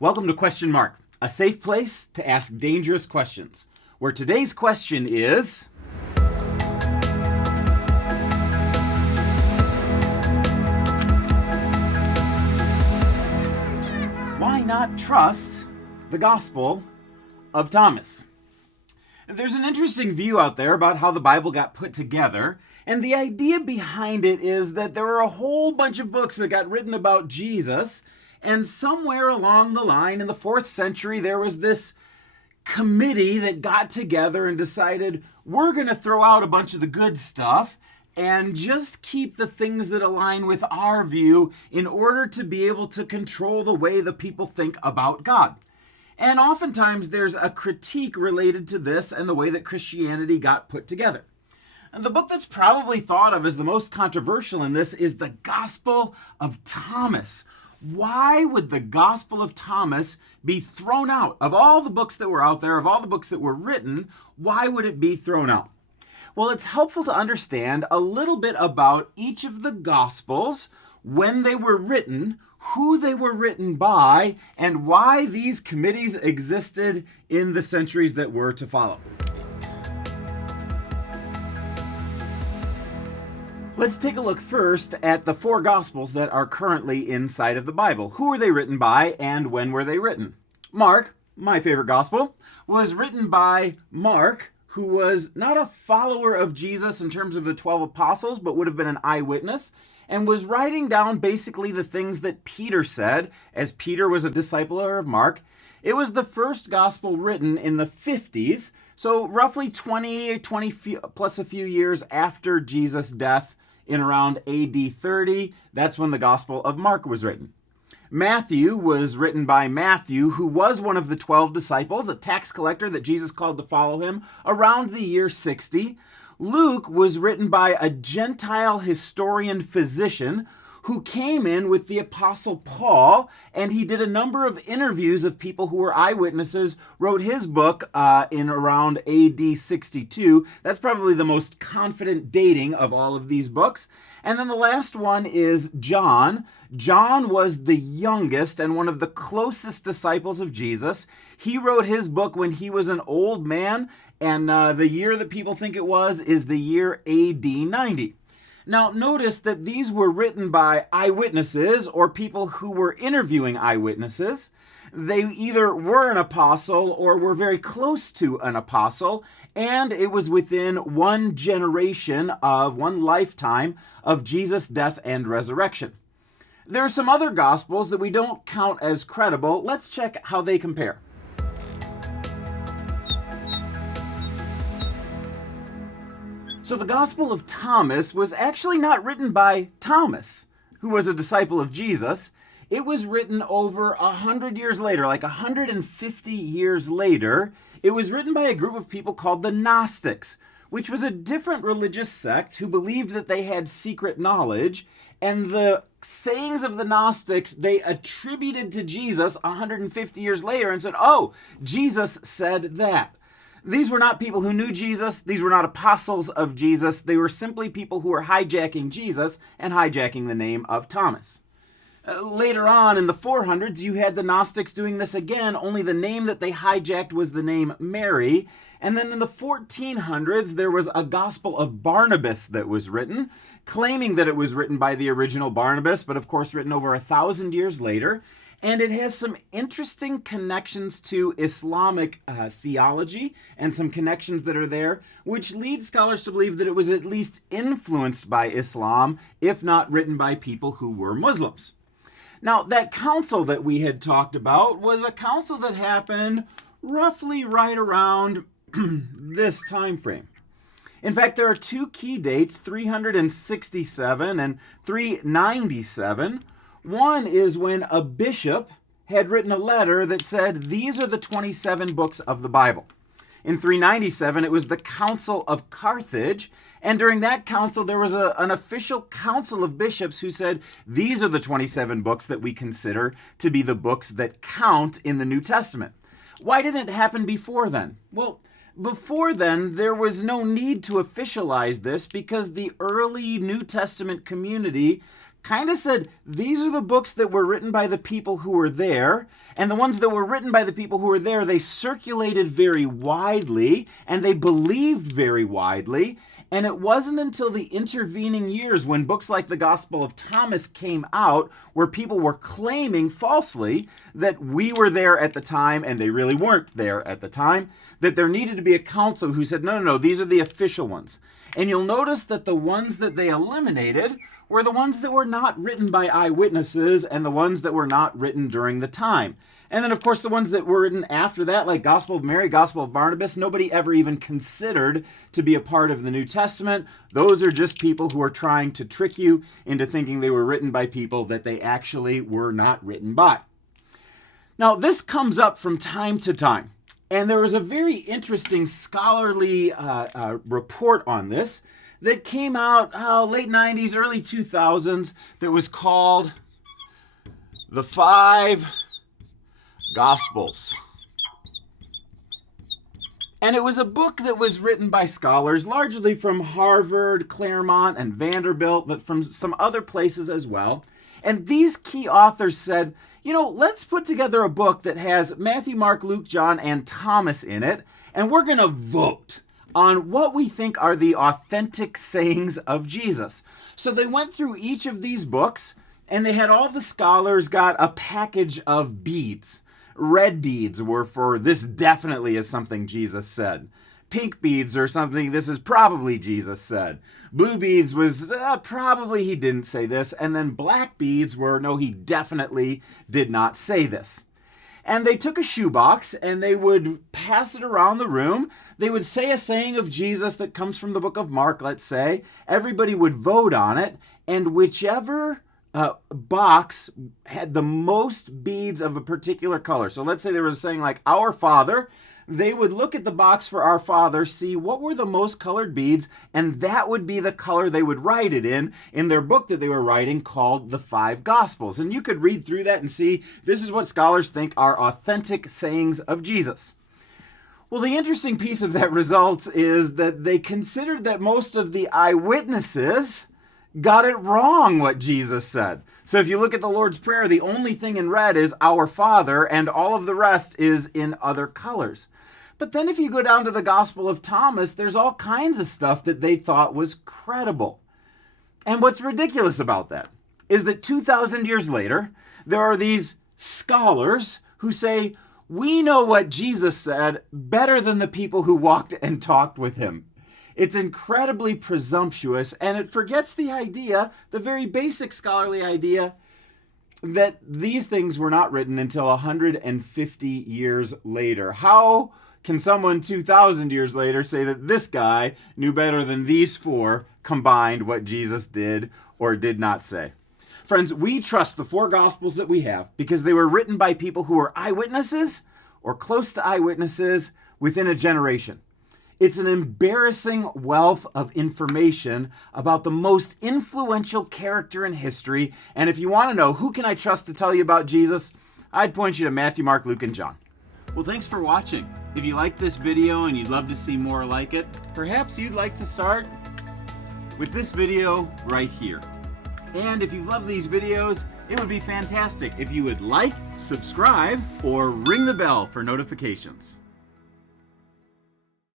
Welcome to Question Mark, a safe place to ask dangerous questions, where today's question is, why not trust the Gospel of Thomas? There's an interesting view out there about how the Bible got put together, and the idea behind it is that there were a whole bunch of books that got written about Jesus, and somewhere along the line in the 4th century, there was this committee that got together and decided, we're going to throw out a bunch of the good stuff and just keep the things that align with our view in order to be able to control the way the people think about God. And oftentimes there's a critique related to this and the way that Christianity got put together. And the book that's probably thought of as the most controversial in this is the Gospel of Thomas. Why would the Gospel of Thomas be thrown out? Of all the books that were out there, of all the books that were written, why would it be thrown out? Well, it's helpful to understand a little bit about each of the Gospels, when they were written, who they were written by, and why these committees existed in the centuries that were to follow. Let's take a look first at the 4 Gospels that are currently inside of the Bible. Who were they written by and when were they written? Mark, my favorite Gospel, was written by Mark, who was not a follower of Jesus in terms of the 12 apostles, but would have been an eyewitness, and was writing down basically the things that Peter said, as Peter was a discipler of Mark. It was the first gospel written in the 50s, so roughly 20 plus a few years after Jesus' death in around AD 30. That's when the Gospel of Mark was written. Matthew was written by Matthew, who was one of the 12 disciples, a tax collector that Jesus called to follow him around the year 60. Luke was written by a Gentile historian physician who came in with the Apostle Paul, and he did a number of interviews of people who were eyewitnesses, wrote his book in around AD 62. That's probably the most confident dating of all of these books. And then the last one is John. John was the youngest and one of the closest disciples of Jesus. He wrote his book when he was an old man, and the year that people think it was is the year AD 90. Now, notice that these were written by eyewitnesses or people who were interviewing eyewitnesses. They either were an apostle or were very close to an apostle, and it was within one generation of one lifetime of Jesus' death and resurrection. There are some other gospels that we don't count as credible. Let's check how they compare. So the Gospel of Thomas was actually not written by Thomas, who was a disciple of Jesus. It was written over 100 years later, like 150 years later. It was written by a group of people called the Gnostics, which was a different religious sect who believed that they had secret knowledge, and the sayings of the Gnostics they attributed to Jesus 150 years later and said, oh, Jesus said that. These were not people who knew Jesus. These were not apostles of Jesus. They were simply people who were hijacking Jesus and hijacking the name of Thomas. Later on in the 400s, you had the Gnostics doing this again, only the name that they hijacked was the name Mary. And then in the 1400s, there was a Gospel of Barnabas that was written, claiming that it was written by the original Barnabas, but of course written over 1,000 years later. And it has some interesting connections to Islamic theology and some connections that are there, which lead scholars to believe that it was at least influenced by Islam, if not written by people who were Muslims. Now, that council that we had talked about was a council that happened roughly right around this time frame. In fact, there are 2 key dates, 367 and 397. One is when a bishop had written a letter that said, these are the 27 books of the Bible. In 397, it was the Council of Carthage, and during that council, there was an official council of bishops who said, these are the 27 books that we consider to be the books that count in the New Testament. Why didn't it happen before then? Well, before then, there was no need to officialize this because the early New Testament community kind of said, these are the books that were written by the people who were there, and the ones that were written by the people who were there, they circulated very widely, and they believed very widely, and it wasn't until the intervening years when books like the Gospel of Thomas came out, where people were claiming falsely that we were there at the time, and they really weren't there at the time, that there needed to be a council who said, no, no, no, these are the official ones. And you'll notice that the ones that they eliminated were the ones that were not written by eyewitnesses and the ones that were not written during the time. And then, of course, the ones that were written after that, like Gospel of Mary, Gospel of Barnabas, nobody ever even considered to be a part of the New Testament. Those are just people who are trying to trick you into thinking they were written by people that they actually were not written by. Now, this comes up from time to time. And there was a very interesting scholarly report on this that came out late 90s, early 2000s that was called The Five Gospels. And it was a book that was written by scholars, largely from Harvard, Claremont, and Vanderbilt, but from some other places as well. And these key authors said, you know, let's put together a book that has Matthew, Mark, Luke, John, and Thomas in it, and we're going to vote on what we think are the authentic sayings of Jesus. So they went through each of these books, and they had all the scholars got a package of beads. Red beads were for this definitely is something Jesus said. Pink beads are something this is probably Jesus said. Blue beads was probably he didn't say this. And then black beads were no, he definitely did not say this. And they took a shoebox and they would pass it around the room. They would say a saying of Jesus that comes from the book of Mark, let's say. Everybody would vote on it. And whichever box had the most beads of a particular color. So let's say there was a saying like Our Father. They would look at the box for Our Father, see what were the most colored beads, and that would be the color they would write it in their book that they were writing called The Five Gospels. And you could read through that and see this is what scholars think are authentic sayings of Jesus. Well, the interesting piece of that result is that they considered that most of the eyewitnesses got it wrong what Jesus said. So if you look at the Lord's Prayer, the only thing in red is Our Father, and all of the rest is in other colors. But then if you go down to the Gospel of Thomas, there's all kinds of stuff that they thought was credible. And what's ridiculous about that is that 2,000 years later, there are these scholars who say, we know what Jesus said better than the people who walked and talked with him. It's incredibly presumptuous, and it forgets the idea, the very basic scholarly idea, that these things were not written until 150 years later. How can someone 2,000 years later say that this guy knew better than these four combined what Jesus did or did not say? Friends, we trust the four Gospels that we have because they were written by people who were eyewitnesses or close to eyewitnesses within a generation. It's an embarrassing wealth of information about the most influential character in history. And if you want to know who can I trust to tell you about Jesus, I'd point you to Matthew, Mark, Luke, and John. Well, thanks for watching. If you liked this video and you'd love to see more like it, perhaps you'd like to start with this video right here. And if you love these videos, it would be fantastic if you would like, subscribe, or ring the bell for notifications.